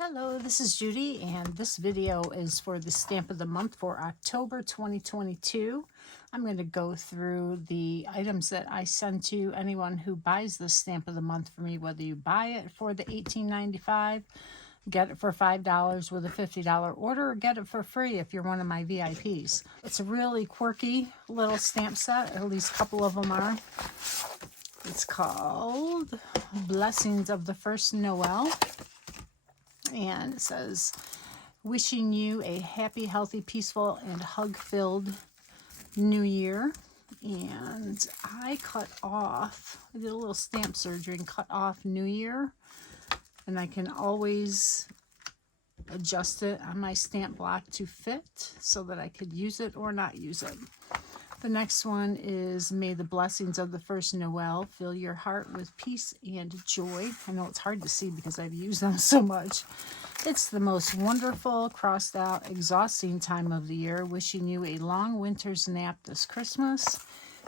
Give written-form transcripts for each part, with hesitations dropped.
Hello, this is Judy, and this video is for the stamp of the month for October 2022. I'm going to go through the items that I send to anyone who buys this stamp of the month for me, whether you buy it for the $18.95, get it for $5 with a $50 order, or get it for free if you're one of my VIPs. It's a really quirky little stamp set, at least a couple of them are. It's called Blessings of the First Noel. And it says, wishing you a happy, healthy, peaceful, and hug-filled new year. And I did a little stamp surgery and cut off New Year. And I can always adjust it on my stamp block to fit so that I could use it or not use it. The next one is, may the blessings of the first Noel fill your heart with peace and joy. I know it's hard to see because I've used them so much. It's the most wonderful, crossed out, exhausting time of the year. Wishing you a long winter's nap this Christmas.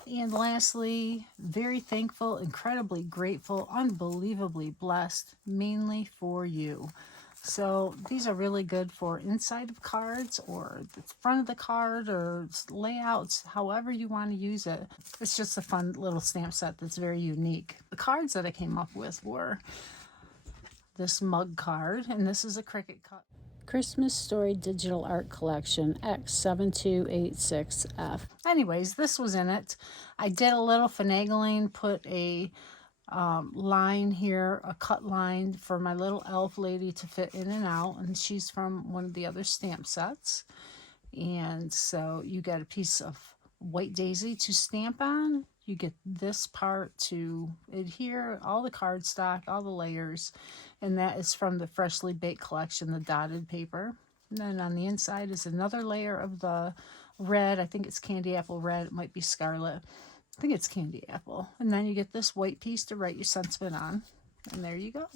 And lastly, very thankful, incredibly grateful, unbelievably blessed, mainly for you. So these are really good for inside of cards or the front of the card or layouts, however you want to use it. It's just a fun little stamp set that's very unique. The cards that I came up with were this mug card, and this is a Cricut cut. Christmas Story Digital Art Collection X7286F. Anyways, this was in it. I did a little finagling, put a line here, a cut line for my little elf lady to fit in and out, and she's from one of the other stamp sets. And so you get a piece of white daisy to stamp on. You get this part to adhere, all the cardstock, all the layers, and that is from the Freshly Baked collection, the dotted paper. And then on the inside is another layer of the red. I think it's candy apple red. It might be scarlet. I think it's candy apple. And then you get this white piece to write your sentiment on. And there you go.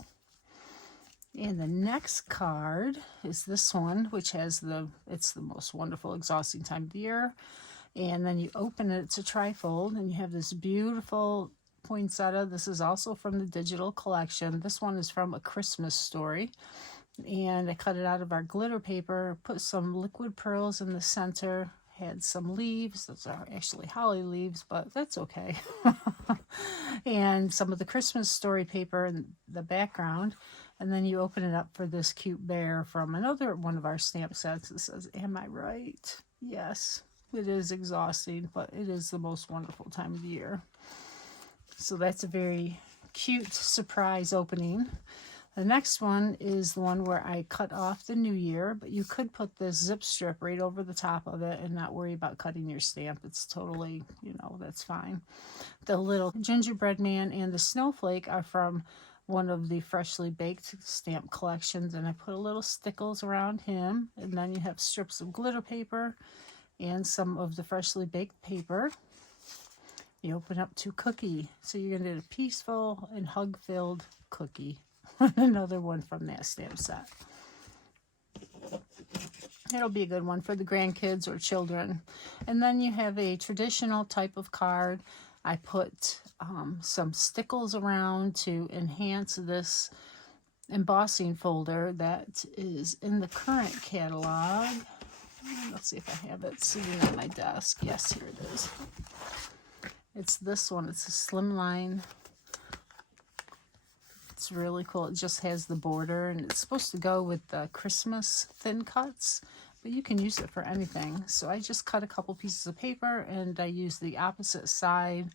And the next card is this one, which has it's the most wonderful, exhausting time of the year. And then you open it, it's a trifold, and you have this beautiful poinsettia. This is also from the digital collection. This one is from A Christmas Story. And I cut it out of our glitter paper, put some liquid pearls in the center, had some leaves. Those are actually holly leaves, but that's okay. And some of the Christmas Story paper in the background. And then you open it up for this cute bear from another one of our stamp sets. It says, am I right? Yes, it is exhausting, but it is the most wonderful time of the year. So that's a very cute surprise opening. The next one is the one where I cut off the new year, but you could put this zip strip right over the top of it and not worry about cutting your stamp. It's totally, that's fine. The little gingerbread man and the snowflake are from one of the Freshly Baked stamp collections, and I put a little stickles around him, and then you have strips of glitter paper and some of the Freshly Baked paper. You open up to cookie, so you're going to get a peaceful and hug-filled cookie. Another one from that stamp set. It'll be a good one for the grandkids or children. And then you have a traditional type of card. I put some stickles around to enhance this embossing folder that is in the current catalog. Let's see if I have it sitting on my desk. Yes, here it is. It's this one. It's a slimline. It's really cool. It just has the border, and it's supposed to go with the Christmas thin cuts, but you can use it for anything. So I just cut a couple pieces of paper, and I used the opposite side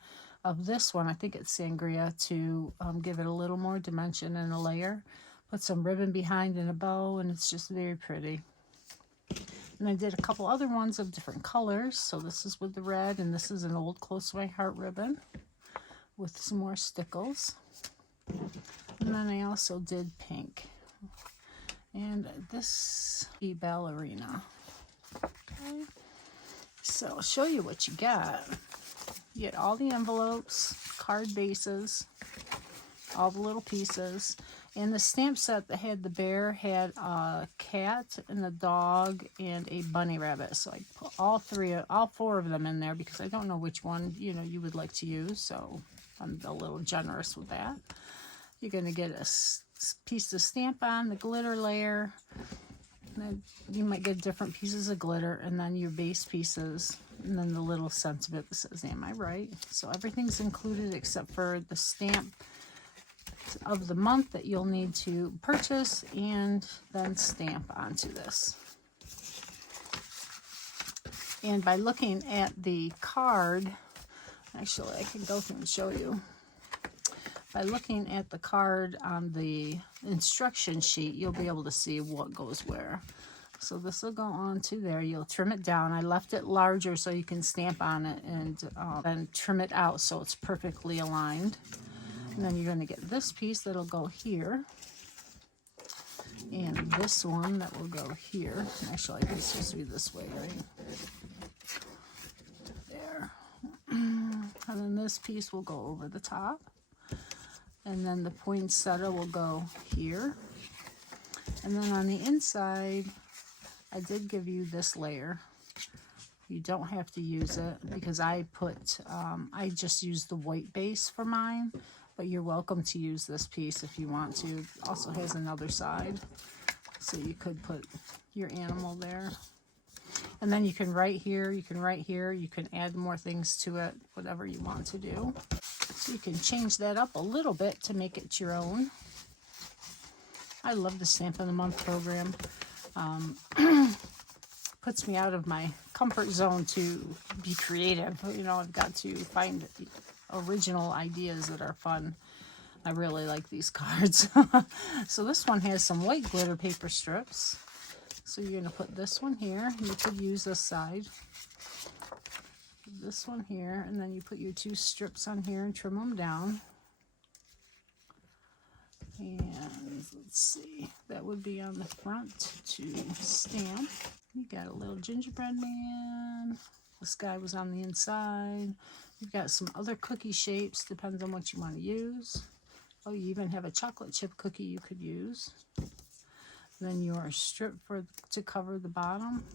of this one. I think it's sangria, to give it a little more dimension and a layer. Put some ribbon behind and a bow, and it's just very pretty. And I did a couple other ones of different colors. So this is with the red, and this is an old Close to My Heart ribbon with some more stickles. And then I also did pink. And this is ballerina. Okay. So I'll show you what you get. You get all the envelopes, card bases, all the little pieces. And the stamp set that had the bear had a cat and a dog and a bunny rabbit. So I put all four of them in there because I don't know which one, you would like to use. So I'm a little generous with that. You're going to get a piece to stamp on, the glitter layer. Then you might get different pieces of glitter, and then your base pieces, and then the little sentiment that says, "Am I right?" So everything's included except for the stamp of the month that you'll need to purchase and then stamp onto this. And by looking at the card, actually I can go through and show you. By looking at the card on the instruction sheet, you'll be able to see what goes where. So this will go on to there. You'll trim it down. I left it larger so you can stamp on it and trim it out so it's perfectly aligned. And then you're going to get this piece that'll go here. And this one that will go here. Actually, it's supposed to be this way, right? There. And then this piece will go over the top. And then the poinsettia will go here. And then on the inside, I did give you this layer. You don't have to use it because I just used the white base for mine, but you're welcome to use this piece if you want to. It also has another side, so you could put your animal there. And then you can write here, you can write here, you can add more things to it, whatever you want to do. So you can change that up a little bit to make it your own. I love the Stamp of the Month program. Puts me out of my comfort zone to be creative. You know, I've got to find original ideas that are fun. I really like these cards. So this one has some white glitter paper strips. So you're going to put this one here. You could use this side. This one here, and then you put your two strips on here and trim them down. And let's see, that would be on the front to stamp. You got a little gingerbread man. This guy was on the inside. You've got some other cookie shapes, depends on what you want to use. Oh, you even have a chocolate chip cookie you could use. Then your strip to cover the bottom,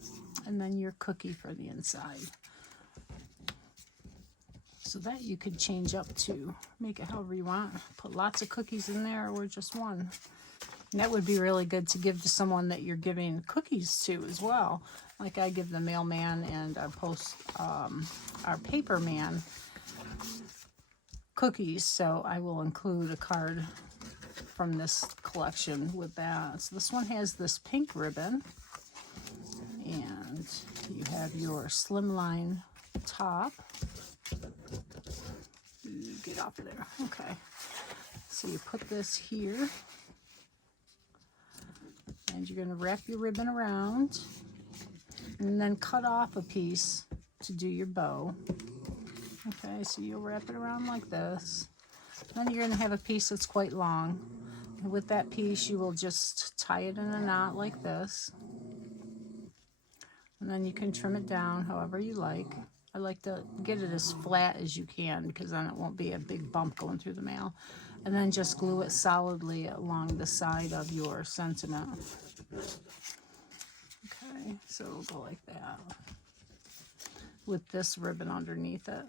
and then your cookie for the inside. So that you could change up to make it however you want. Put lots of cookies in there or just one. And that would be really good to give to someone that you're giving cookies to as well. Like I give the mailman and our paper man cookies. So I will include a card from this collection with that. So this one has this pink ribbon. And you have your slimline top. Get off of there. Okay. So you put this here. And you're going to wrap your ribbon around. And then cut off a piece to do your bow. Okay, so you'll wrap it around like this. Then you're going to have a piece that's quite long. And with that piece, you will just tie it in a knot like this. And then you can trim it down however you like. I like to get it as flat as you can because then it won't be a big bump going through the mail. And then just glue it solidly along the side of your sentiment. Okay, so it'll go like that with this ribbon underneath it.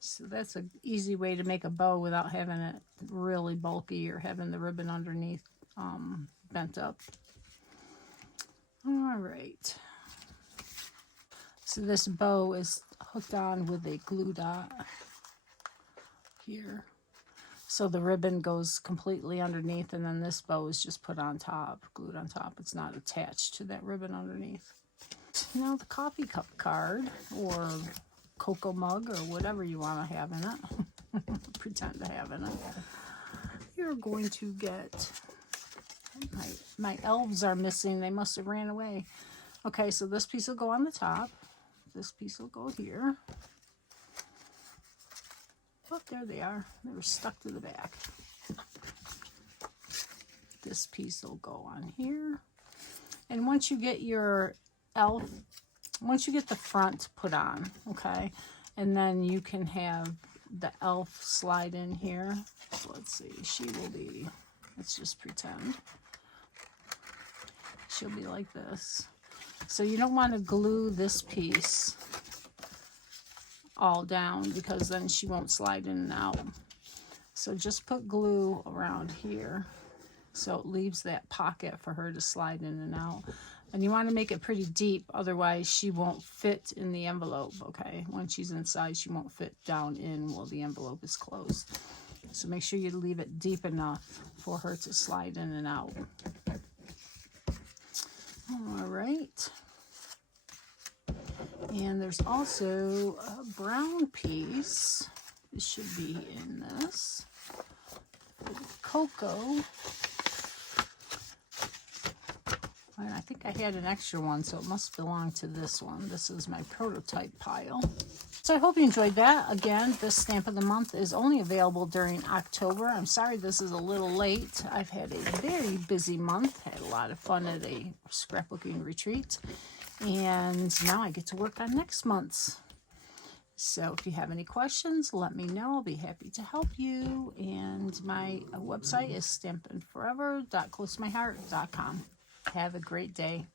So that's an easy way to make a bow without having it really bulky or having the ribbon underneath bent up. All right. So this bow is hooked on with a glue dot here. So the ribbon goes completely underneath, and then this bow is just put on top, glued on top. It's not attached to that ribbon underneath. Now the coffee cup card, or cocoa mug, or whatever you want to have in it, pretend to have in it. You're going to get, my elves are missing. They must have ran away. Okay, so this piece will go on the top. This piece will go here. Oh, there they are. They were stuck to the back. This piece will go on here. And once you get your elf, once you get the front put on, okay, and then you can have the elf slide in here. So let's see, she will be, let's just pretend. She'll be like this. So you don't want to glue this piece all down because then she won't slide in and out. So just put glue around here so it leaves that pocket for her to slide in and out. And you want to make it pretty deep, otherwise she won't fit in the envelope, okay? When she's inside, she won't fit down in while the envelope is closed. So make sure you leave it deep enough for her to slide in and out. All right. And there's also a brown piece. This should be in this. Cocoa. And I think I had an extra one, so it must belong to this one. This is my prototype pile. So I hope you enjoyed that. Again, this stamp of the month is only available during October. I'm sorry this is a little late. I've had a very busy month. Had a lot of fun at a scrapbooking retreat. And now I get to work on next month's. So if you have any questions, let me know. I'll be happy to help you. And my website is stampinforever.closemyheart.com. Have a great day.